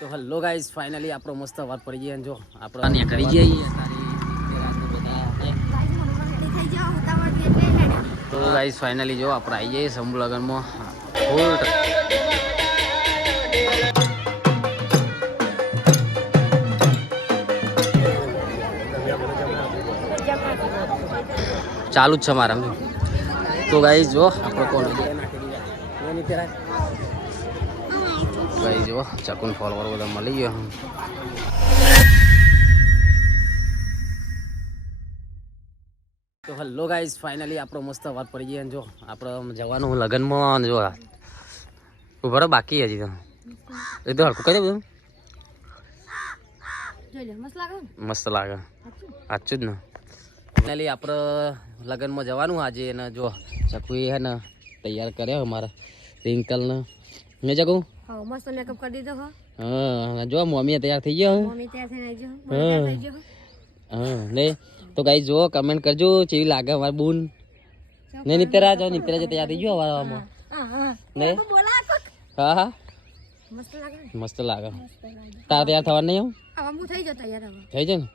તો hello guys finally આપણો મસ્ત વાત પડી ગઈ જો આપણે કરી જઈએ તો ગાઈસ ફાઇનલી જો આપણે આવી જઈએ સમૂહ લગનમાં ફૂલ ચાલુ જ છે મારા તો ગાઈસ જો આપણે કોણ ભાઈ જો ચકુન ફોલોવર બધા મળી ગયો તો હેલો ગાઈસ ફાઇનલી આપણો મસ્ત વાત પડી ગઈ જો આપણે જવાનું લગનમાં જો ઉભા રહો બાકી હજી તો એ તો હરખું કરી દે બધું મસ્ત લાગે સાચું જ ને ફાઇનલી આપણે લગનમાં જવાનું આજે ને જો ચકુ હે ને તૈયાર કર્યો અમારા રિંકલને મેં ચકુ મસ્ત મેકઅપ કરી દીધો હો હા જો મમ્મી તૈયાર થઈ ગયો મમ્મી તૈયાર થઈને આવી ગયો હા ને તો ગાઈસ જો કમેન્ટ કરજો કેવી લાગે અમાર બૂન ને નિતરા જો તૈયાર થઈ ગયો હવામાં ને હા હા મસ્ત લાગે તાર તૈયાર થવાનું નહીં હવે હું થઈ ગયો તૈયાર હવે થઈ જાય ને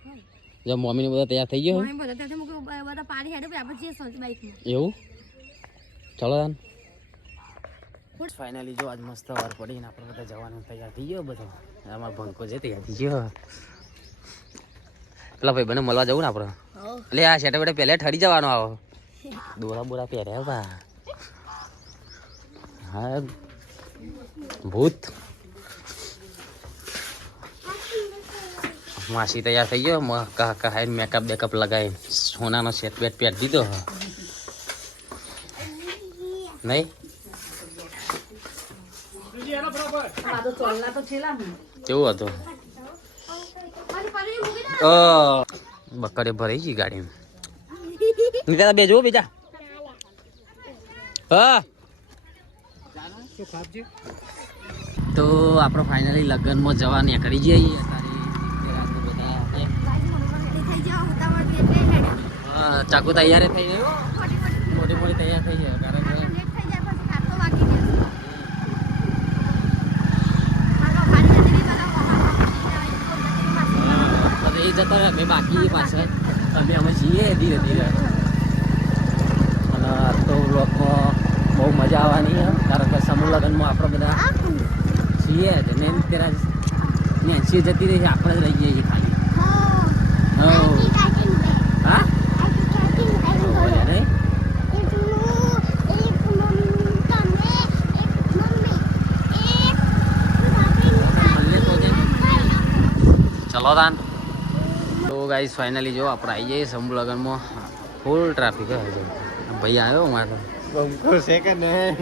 જો મમ્મી ને બધા તૈયાર થઈ ગયો મમ્મી બધા તે મુકે બધા પાણી હેડે આપણે જે સોચ બાઈકમાં એવું ચલો તાન ફાઇનલી જો આજ મસ્ત વાર પડીને આપણે બધા જવાનું તૈયાર થઈ ગયો બધો અમારો ભંકો છે તૈયાર થઈ ગયો પેલા ભાઈ બને મળવા જવું ને આપણે એટલે આ શેટા બેટા પહેલા ઠરી જવાનો આવો દોરા બોરા પહેર્યા બા હા ભૂત માસી તૈયાર થઈ ગયો કહા મેકઅપ બેકઅપ લગાવી સોનાનો સેટ બેટ પહેરી દીધો નહીં કેવું હતું બકરે ભરાઈ ગઈ ગાડી નીકળ્યા બે જો બીજા હા તો આપણે ફાઇનલી લગ્નમાં જવા નીકળી જઈએ ચાકુ તૈયાર થઈ ગયો મોટી મોટી તૈયાર થઈ જાય કારણ એ જતા રહે મેં બાકી પાછળ તમે અમે છીએ ધીરે ધીરે અને તો લોકમાં બહુ મજા આવવાની કારણ કે સમૂહ લગ્નમાં આપણે બધા છીએ જ મેન તેરા નેન્સી જતી રહી છે આપણે જ રહી જઈએ છીએ ખાલી હા ચલો તાન તો ગાઈસ ફાઇનલી જો આપણે આવી જઈએ સમૂહ લગ્નમાં ફૂલ ટ્રાફિક હે ભાઈ આવ્યો મારે બંકો છે કે નહીં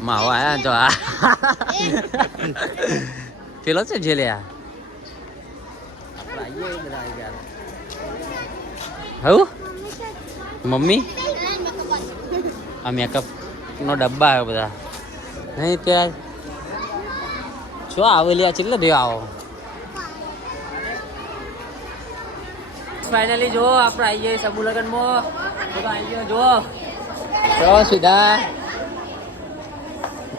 માવો આયા જો આ પેલો છે જે લે આ આપણે આવીએ બધા આવી ગયા હવ મમ્મી આ મેકઅપ નો ડબ્બા આવે બધા નહીં ત્યાં શું આવેલી આ કેટલો દેવા આવો ફાઇનલી જો આપણે આવી જઈએ સમૂહ લગ્નમાં આવી ગયો જો ચલો સીધા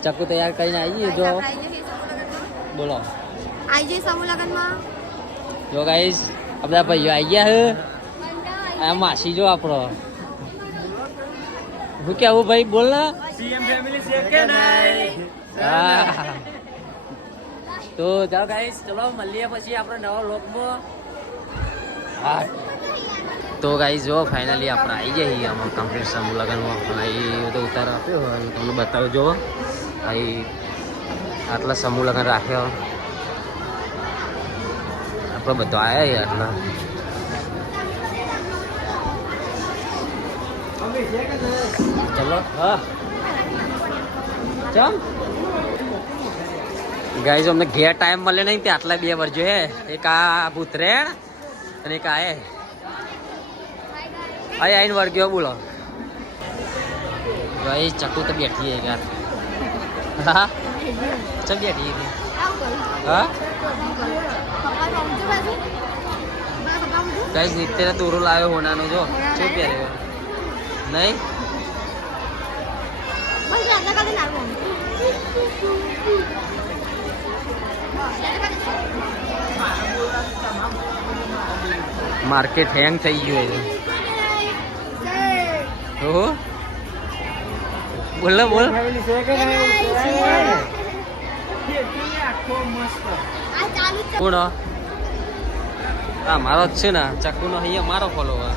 ચક્કુ તૈયાર કરીને આવી જો બોલો આવી જઈ સમૂહ લગનમાં જો ગાઈસ આ બધા ભાઈઓ આવી ગયા હે આ માસી જો આપણો હું કેવું ભાઈ બોલ ને સીએમ ફેમિલી છે કે નહીં હા તો ચાલો ગાઈસ ચલો મળીએ પછી આપણે નવા લોકમાં હા તો ગાઈસ જો ફાઇનલી આપણે આવી જઈએ આમાં કમ્પ્લીટ સમૂહ લગ્નમાં અહીં બધો ઉતારો આપ્યો હોય તમને બતાવજો અહીં આટલા સમૂહ લગ્ન રાખ્યો આપણે બધો આવ્યા આટલા ચલો હા ચમ ગાઈસ અમને ઘેર ટાઈમ મળે નહીં તે આટલા બે વર્ષો હે એક આ ભૂતરેણ અને એક આયે આઈને વર ગયો બોલો ભાઈ ચકુ તો બેઠી है यार હા ચમ બેઠી હતી હા ગાઈસ નિત્યને દોરો લાવ્યો હોનાનો જો શું પહેર્યો નહીં માર્કેટ હેંગ થઈ ગયું છે ઓહો બોલ બોલ કોણ હા મારો જ છે ને ચક્કુનો અહીંયા મારો ફોલોવર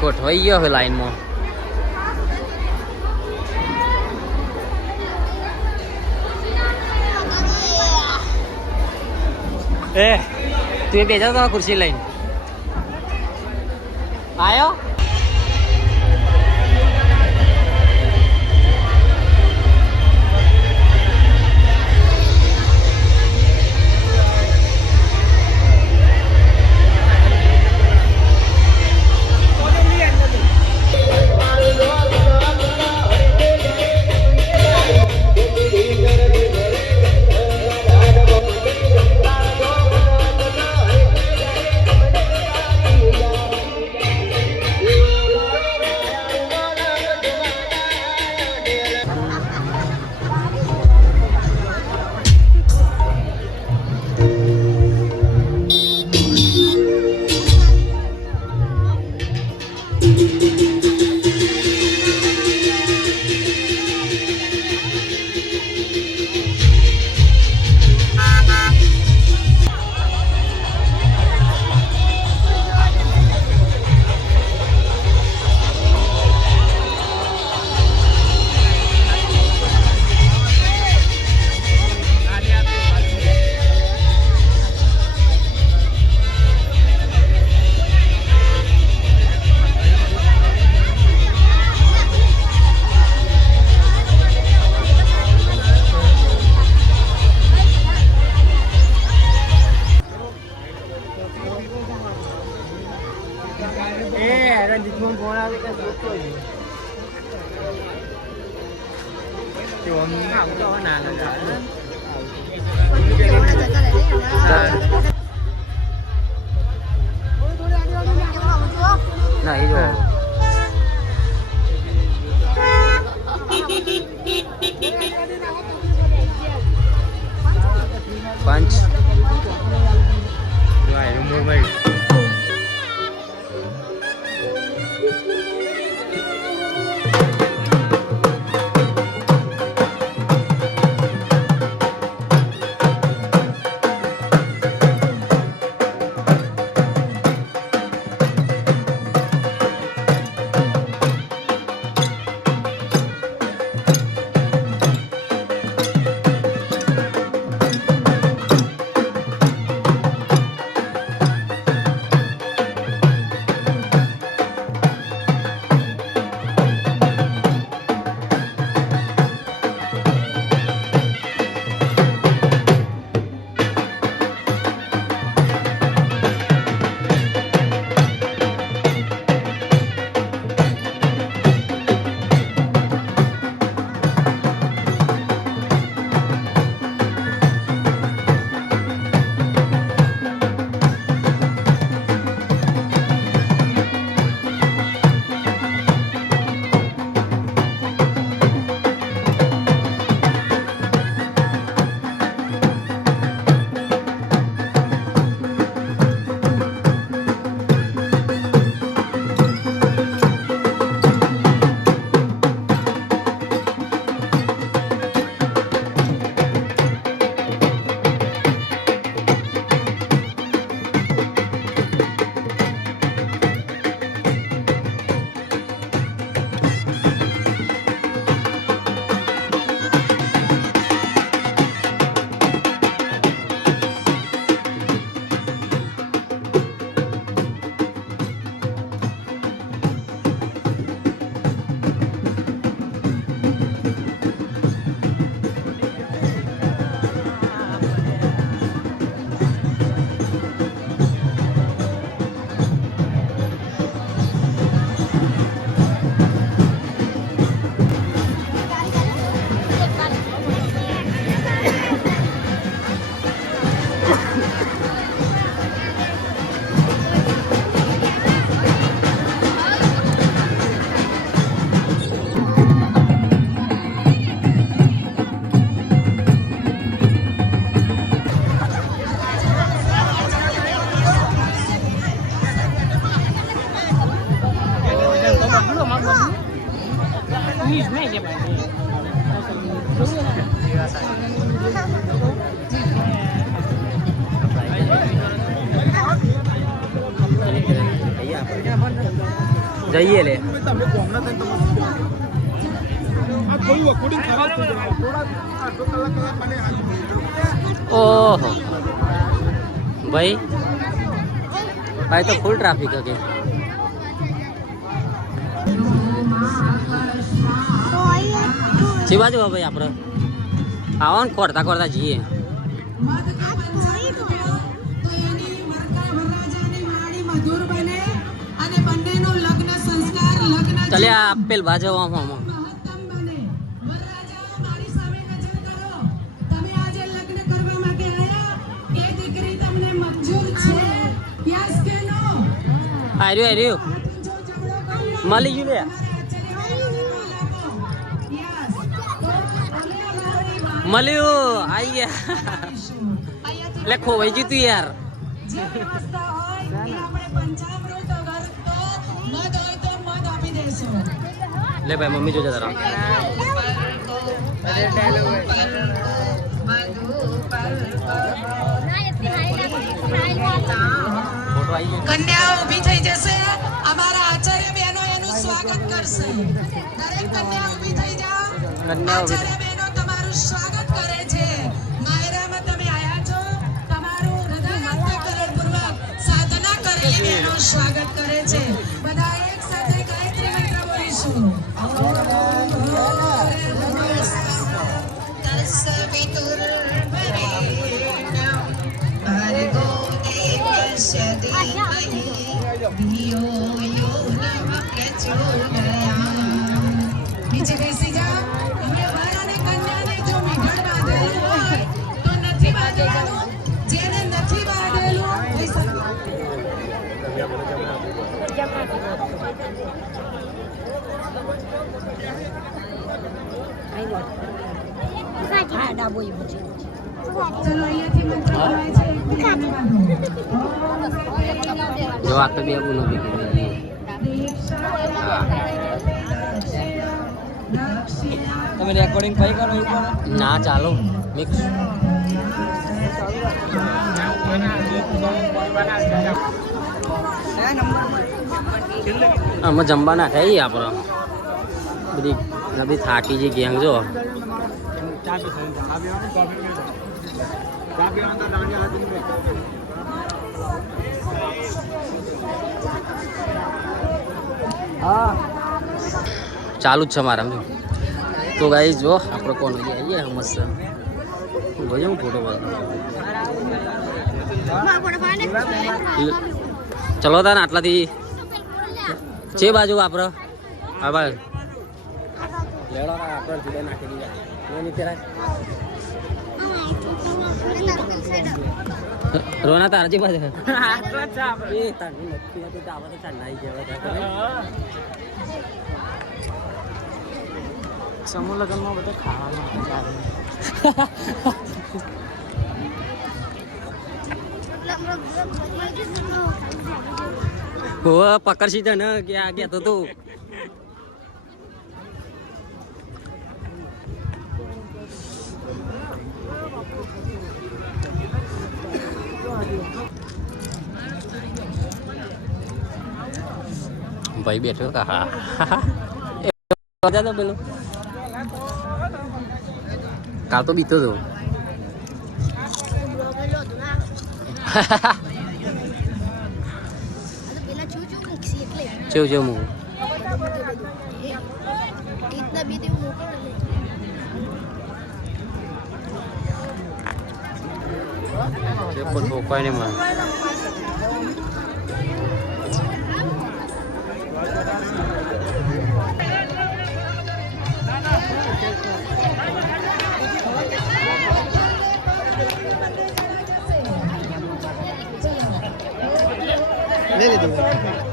ગોઠવાઈ ગયો હવે લાઈનમાં એ તું બેજા તો ખુરશી લઈને આયો ના એ જો પાંચ જઈએ લે તમે કોમના થઈને તમારે આ કોઈ વખોડી ખરાબ થઈ જાય થોડા અડધો કલાક મને ઓહો ભાઈ ભાઈ તો ફૂલ ટ્રાફિક હકે જી બાજુ હો ભાઈ આપણે આવો ને ખોરતા ખોરતા જઈએ ચલે આ આપેલ બાજુ આમાં આર્યું મળી ગયું લે મળ્યું આઈ ગયા એટલે ખોવાઈ ગયું તું યાર લે ભાઈ મમ્મી જોજે તારા કન્યાઓ ઊભી થઈ જશે અમારા આચાર્ય બહેનો એનું સ્વાગત કરશે દરેક કન્યા ઊભી થઈ જાઓ આચાર્ય બહેનો તમારું સ્વાગત કરે છે માયરામાં તમે આયા છો તમારું હૃદયપૂર્વક સાધના કરેલી બહેનો સ્વાગત કરે છે બધા એક સાથે ગાયત્રી મંત્ર બોલીશું નીચે બેસી જાઓ હવે વર અને કન્યાને જો મીઠડ બાંધેલું હોય તો નથી બાંધવાનું જેને નથી બાંધેલું ચલો અહીંયાથી મંત્ર બોલાય છે એકબીજાને બાંધો જો આપણે બે ગુનો બી કરી તમે રેકોર્ડિંગ કઈ કરો ના ચાલો મિક્સ આમાં જમવા ના થાય આપણે બધી થાકી જે ગેંગ જો ચાલુ જ છે મારા તો ગાઈસ જો આપણે કોણ આવીએ મસ્ત ભજે હું ફોટો ચલો તાને આટલાથી છે બાજુ આપણે હા ભાઈ લેડો આપણે જુદા નાખી દીધા નીચે રોના તારજી પાસે સમૂહ લગ્નમાં બધા ખાવાનું પકડશી તને કે આ ગયા તો તું ભાઈ બેઠો હા પેલો કાલ તો બીતો હતો ચેવું ચેવું મૂકું કોઈ નહીં મને ले ले दो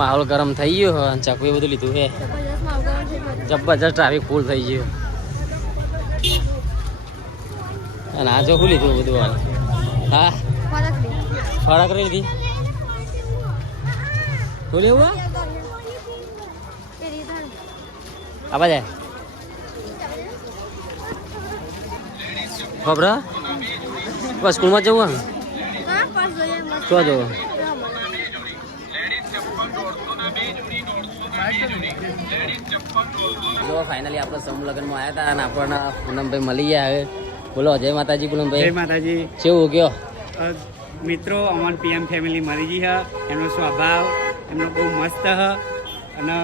માહોલ ગરમ થઈ ગયો અને ચકુ એ બધું લીધું છે જબરજસ્ત માવગણ થઈ ગયો. જબરજસ્ત ટ્રાફિક ફૂલ થઈ ગયું અને આ જો શું લીધું બધું હાલ હા ફરક નહીં. ફરક રહી લીધી શું લેવું એ રીતે આવા જાય ખબર બસ સ્કૂલમાં જવું હા પાસ જોઈએ મસ્ત. શું જવું જો ફાઇનલી આપણે સમૂહ લગ્નમાં આવ્યા હતા અને આપણને પૂનમભાઈ મળી ગયા હવે બોલો જય માતાજી જય પૂનમભાઈ માતાજી કેવું કયો મિત્રો અમાર પીએમ ફેમિલી મળી ગઈ હ એમનો સ્વભાવ એમનો બહુ મસ્ત હ અને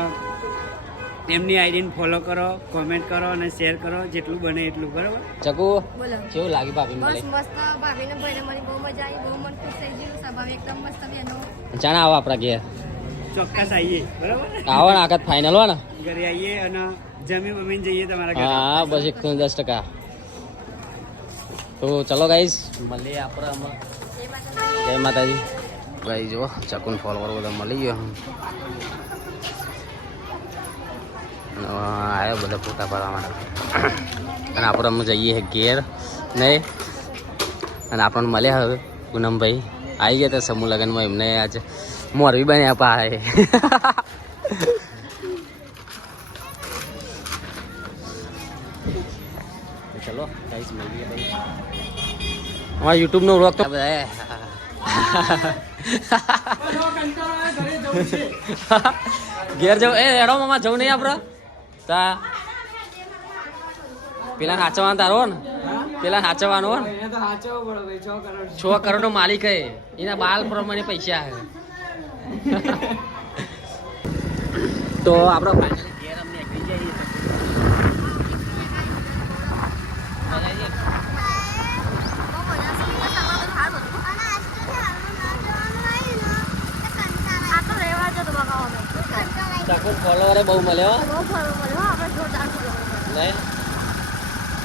એમની આઈડીને ફોલો કરો કોમેન્ટ કરો અને શેર કરો જેટલું બને એટલું બરાબર ચકુ બોલો. કેવું લાગી ભાભી બસ મળે મસ્ત ભાભીને ભાઈને મળી બહુ મજા આવી બહુ મન ખુશ થઈ ગયું સ્વભાવ એકદમ મસ્ત બેનો. ચાણા આવો આપણા ઘેર ચોક્કસ આવીએ બરાબર આવો ને આખત ફાઇનલ હો ને ઘરે આવીએ અને જમી બમીને જઈએ તમારા ઘરે હા બસ 110%. તો ચલો ગાઈસ મળીએ આપણે આમાં જય માતાજી ગાઈ જો ચકુન ફોલોવર બધા મળી ગયો આવ્યો બધા ફોટા પાડવા માટે અને આપણે અમે જઈએ ઘેર નહીં અને આપણને મળ્યા હવે પૂનમભાઈ આવી ગયા હતા સમૂહ લગ્નમાં એમને આજે મોરબી બન્યા પાય ચલો ગાઈસ મળીએ ભાઈ અમારા યુટ્યુબ નો વ્લોગ તો બધા ઘેર જવું એ એડો મામા જવું નહીં આપડે તા પેલા નાચવાનું તારો ને પેલા નાચવાનું હો ને 6 કરોડ નો માલિક હે એના બાલ પ્રમાણે પૈસા હે તો આપડે ફાઇનલ ઘેર અમને એકલી જઈએ આ તો રહેવા જો તો બગાવો અમે. ચકુન ફોલોવર બહુ મળ્યો બહુ ફરક મળ્યો હો, આપણે જોરદાર ફરક મળ્યો. નહીં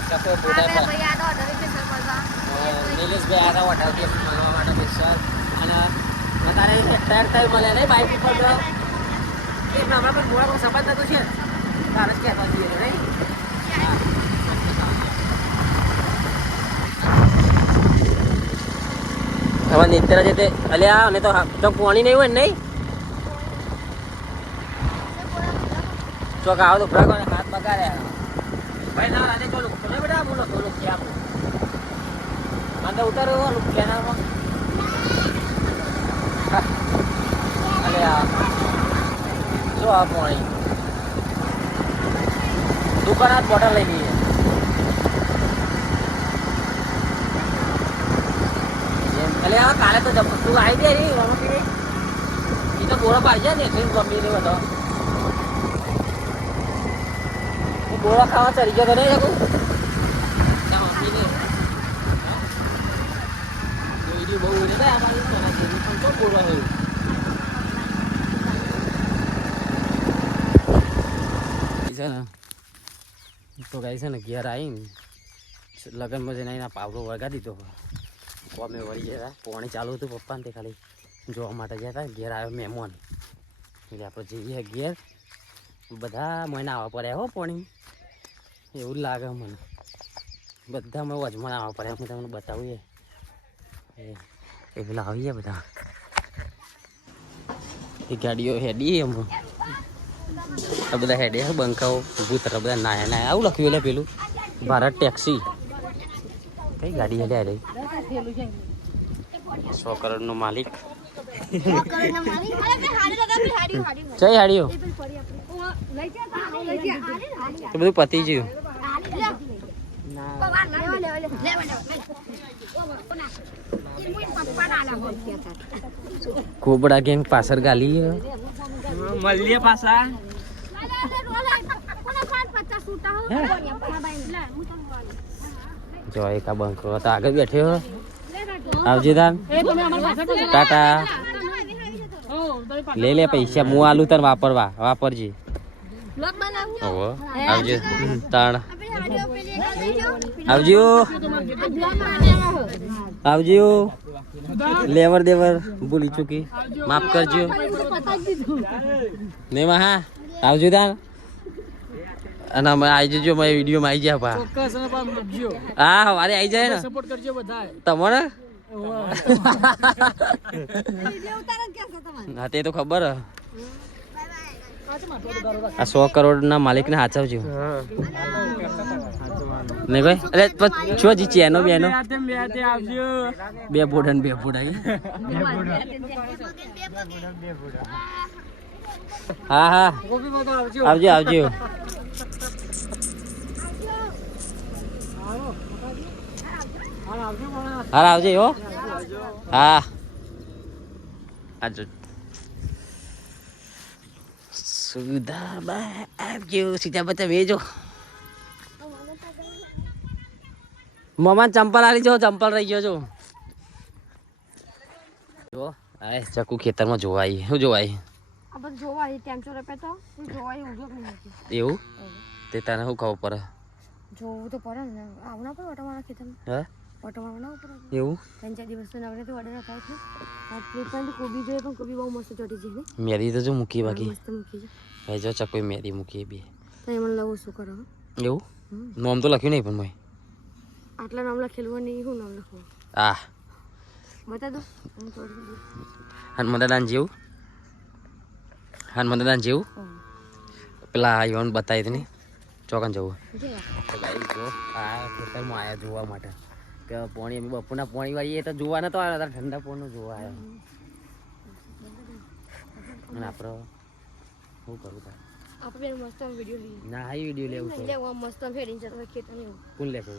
ચકુ ફોટા આપણે ભાઈ આ તો અઢારે છે સર મળવા. નિલેશભાઈ આના હોટલથી મળવા માટે સ્પેશિયલ અને તારે તૈયાર થઈ મળે નહીં બાઇક ઉપર તો એક હમણાં પણ મોડા સંબંધ થતું છે તારે જ કહેતા છીએ નહીં હવે નિત્યરા જે તે અલ્યા અને તો પાણી નહીં હોય ને નહીં ચોક આવો તો ભરાગો ને હાથ બગાડ્યા ભાઈ ના રાતે ચાલો તમે બેટા બોલો બોલો ક્યાં મને ઉતારો કેનાલમાં અલે આ જો આ પાણી દુકાન આ બોટલ લઈ લઈએ અલે આ કાલે તો તું આવી ગયા રે રમતી એ તો બોળો પાડી જાય ને એટલે ગમી નહીં બધો હું બોળા ખાવા ચડી ગયો તો નહીં શકું મમ્મી ને બહુ છે બોળો હોય છે ને તો ગાઈ છે ને ઘેર આવીને લગ્નમાં જઈને એના પાવડો વળગા દીધો અમે વળી ગયા પાણી ચાલુ હતું પપ્પાને તે ખાલી જોવા માટે ગયા હતા ઘેર આવ્યો મહેમાન એટલે આપણે જઈએ ઘેર બધા મહિના આવવા પડ્યા હો પાણી એવું જ લાગે મને બધા અમે વજમાં આવવા પડ્યા હું તમને બતાવીએ એ પેલા આવીએ બધા એ ગાડીઓ હેડી એમ આ બધા હેડે બંકાઓ ભૂતર બધા નાયા નાયા આવું લખ્યું એટલે પેલું ભારત ટેક્સી કઈ ગાડી હેડે રહી 100 કરોડનો માલિક જય હાડીઓ તો બધું પતી ગયું કોબડા ગેંગ પાછળ ગાલી મળીએ પાછા જો એક આ બંકો તો આગળ બેઠ્યો આવજે તાન ટાટા લે લે પૈસા હું આલુ તને વાપરવા વાપરજે આવજે તાણ આવજો આવજો લેવર દેવર ભૂલી ચૂકી માફ કરજો ને હા આવજો તાર અને અમે આવી જજો મારી વિડીયોમાં આવી જાય હા વારે આવી જાય ને તમારે હા તે તો ખબર હ આ 100 કરોડના માલિકને સાચવજો નહીં ભાઈ એટલે છો જીચી એનો બે એનો બે ફૂટ અને બે ફૂટ આવી હા હા આવજો આવજો હા આવજે હો હા આવજો સુધાબા આવજો સીધા બતા વેજો મમ્મા ચંપલ આલી જો ચંપલ રહી ગયો છો જો આય ચકુ ખેતરમાં જોવાય શું જોવાય આ બધું જોવાય ટેન્શન આપે તો જોવાય ઊંધો નહીં એવું તે તને શું ખબર પડે જોવું તો પડે ને આવના પર ઓટોમાના ખેતરમાં હા ઓટોમાના ઉપર એવું 3-4 દિવસ તો નવરે તો ઓર્ડર અપાય છે આ પ્લેટમાં કોબી જોઈએ પણ કોબી બહુ મસ્ત ચોટી છે ને મેરી તો જો મૂકી બાકી મસ્ત મૂકી છે ભાઈ જો ચકુ મેરી મૂકી બે તો એમાં લવું શું કરો એવું નામ તો લખ્યું નહીં પણ ભાઈ આટલા નામ લખેલું નહીં શું નામ લખવું આ બતા દો હનુમંતદાન જેવું હનુમંતદાન જેવું પેલા યુવાન બતાવી હતી ને ચોકન જવું જો આ ખેતરમાં આવ્યા જોવા માટે કે પાણી અમે બપોરના પાણી વાળીએ તો જોવા નતો આવ્યા હતા ઠંડા પાણીનું જોવા આવ્યા અને આપણે શું કરવું તાર આપણે મસ્ત વિડીયો લઈએ ના હાઈ વિડીયો લેવું છે લેવા મસ્ત ફેરીને જતો ખેતર એવું કોણ લેશે